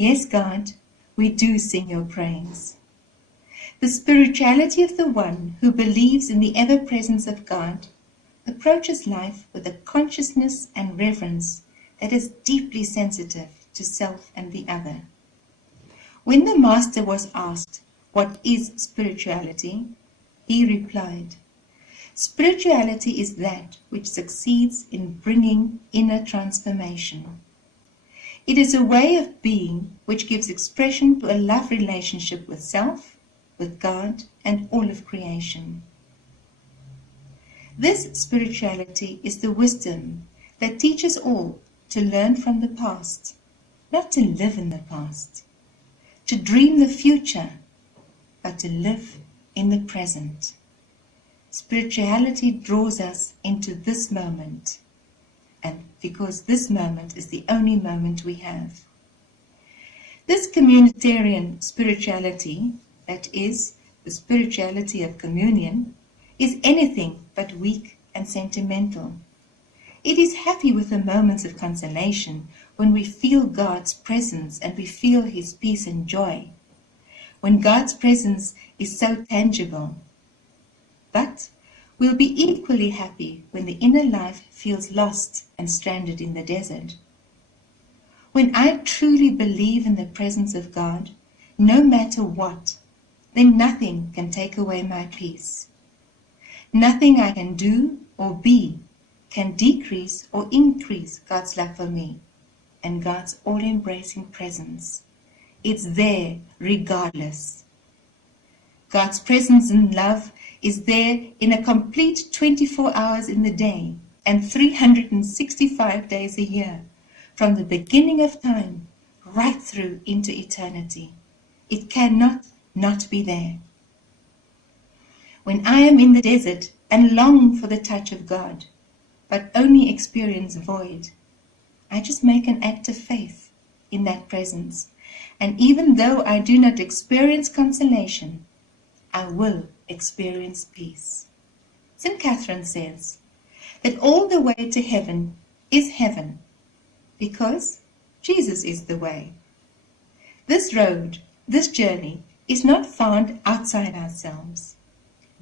Yes, God, we do sing your praise. The spirituality of the one who believes in the ever-presence of God approaches life with a consciousness and reverence that is deeply sensitive to self and the other. When the Master was asked, "What is spirituality?" he replied, "Spirituality is that which succeeds in bringing inner transformation. It is a way of being which gives expression to a love relationship with self, with God, and all of creation." This spirituality is the wisdom that teaches all to learn from the past, not to live in the past, to dream the future, but to live in the present. Spirituality draws us into this moment, and because this moment is the only moment we have. This communitarian spirituality, that is, the spirituality of communion, is anything but weak and sentimental. It is happy with the moments of consolation when we feel God's presence and we feel His peace and joy, when God's presence is so tangible. But we'll be equally happy when the inner life feels lost and stranded in the desert. When I truly believe in the presence of God, no matter what, then nothing can take away my peace. Nothing I can do or be can decrease or increase God's love for me and God's all-embracing presence. It's there regardless. God's presence and love is there in a complete 24 hours in the day and 365 days a year, from the beginning of time right through into eternity. It cannot not be there. When I am in the desert and long for the touch of God, but only experience void, I just make an act of faith in that presence, and even though I do not experience consolation, I will experience peace. St. Catherine says that all the way to heaven is heaven, because Jesus is the way. This road, this journey, is not found outside ourselves.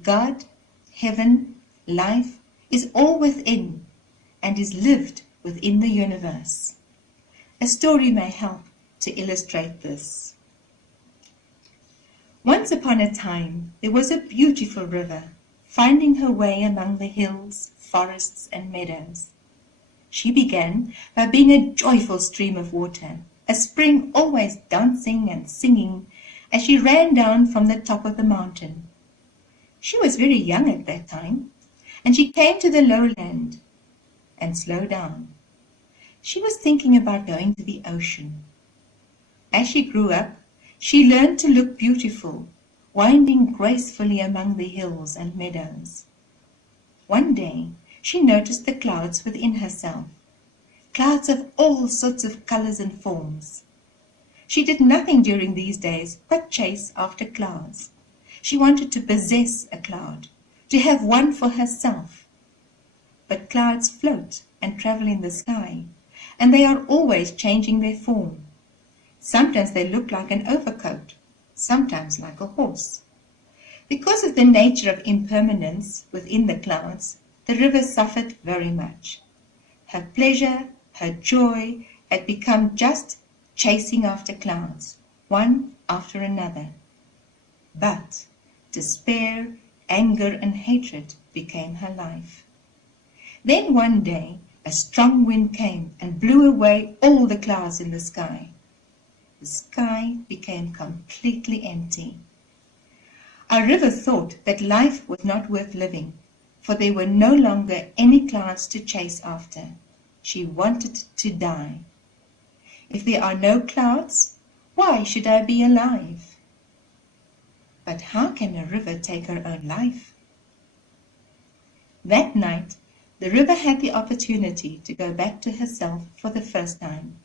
God, heaven, life is all within and is lived within the universe. A story may help to illustrate this. Once upon a time, there was a beautiful river, finding her way among the hills, forests, and meadows. She began by being a joyful stream of water, a spring always dancing and singing as she ran down from the top of the mountain. She was very young at that time, and she came to the lowland and slowed down. She was thinking about going to the ocean. As she grew up, she learned to look beautiful, winding gracefully among the hills and meadows. One day, she noticed the clouds within herself, clouds of all sorts of colors and forms. She did nothing during these days but chase after clouds. She wanted to possess a cloud, to have one for herself. But clouds float and travel in the sky, and they are always changing their form. Sometimes they look like an overcoat, sometimes like a horse. Because of the nature of impermanence within the clouds, the river suffered very much. Her pleasure, her joy had become just chasing after clouds, one after another. But despair, anger, and hatred became her life. Then one day, a strong wind came and blew away all the clouds in the sky. The sky became completely empty. Our river thought that life was not worth living, for there were no longer any clouds to chase after. She wanted to die. If there are no clouds, why should I be alive? But how can a river take her own life? That night, the river had the opportunity to go back to herself for the first time.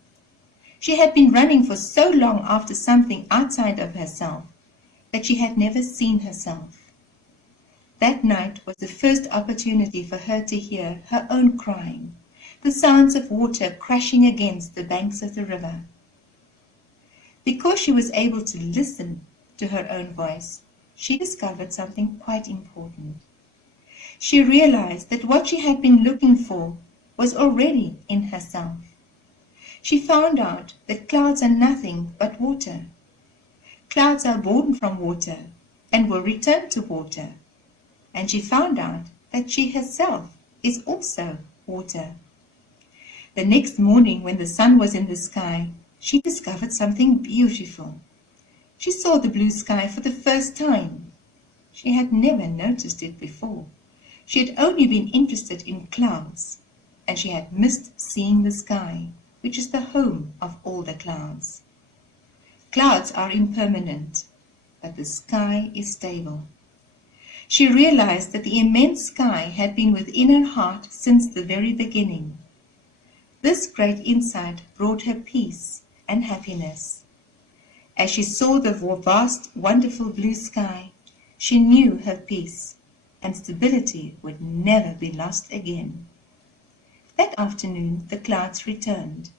She had been running for so long after something outside of herself that she had never seen herself. That night was the first opportunity for her to hear her own crying, the sounds of water crashing against the banks of the river. Because she was able to listen to her own voice, she discovered something quite important. She realized that what she had been looking for was already in herself. She found out that clouds are nothing but water. Clouds are born from water and will return to water. And she found out that she herself is also water. The next morning, when the sun was in the sky, she discovered something beautiful. She saw the blue sky for the first time. She had never noticed it before. She had only been interested in clouds, and she had missed seeing the sky, which is the home of all the clouds. Clouds are impermanent, but the sky is stable. She realized that the immense sky had been within her heart since the very beginning. This great insight brought her peace and happiness. As she saw the vast, wonderful blue sky, she knew her peace and stability would never be lost again. That afternoon the clouds returned,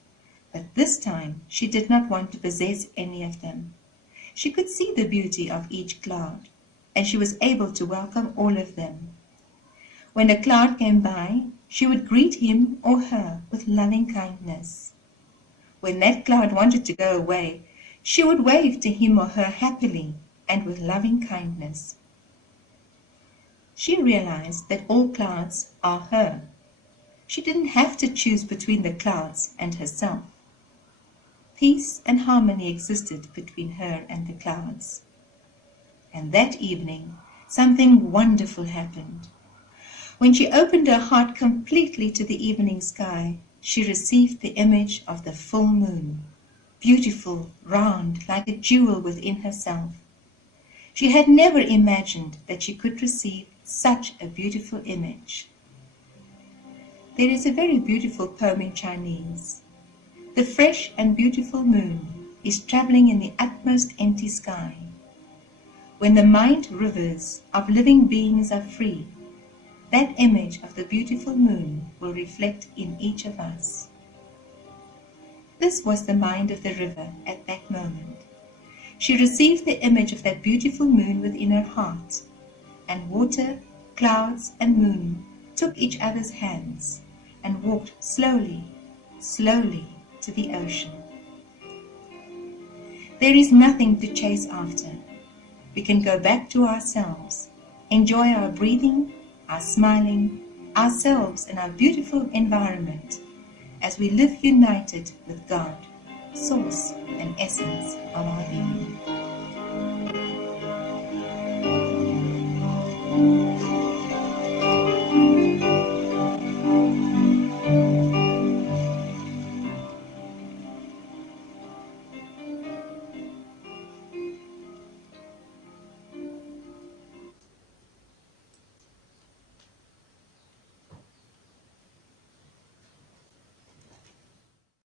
but this time she did not want to possess any of them. She could see the beauty of each cloud, and she was able to welcome all of them. When a cloud came by, she would greet him or her with loving kindness. When that cloud wanted to go away, she would wave to him or her happily and with loving kindness. She realized that all clouds are her. She didn't have to choose between the clouds and herself. Peace and harmony existed between her and the clouds. And that evening, something wonderful happened. When she opened her heart completely to the evening sky, she received the image of the full moon, beautiful, round, like a jewel within herself. She had never imagined that she could receive such a beautiful image. There is a very beautiful poem in Chinese. The fresh and beautiful moon is traveling in the utmost empty sky. When the mind rivers of living beings are free, that image of the beautiful moon will reflect in each of us. This was the mind of the river at that moment. She received the image of that beautiful moon within her heart, and water, clouds, and moon took each other's hands and walked slowly, slowly to the ocean. There is nothing to chase after. We can go back to ourselves, enjoy our breathing, our smiling, ourselves and our beautiful environment as we live united with God, source and essence of our being.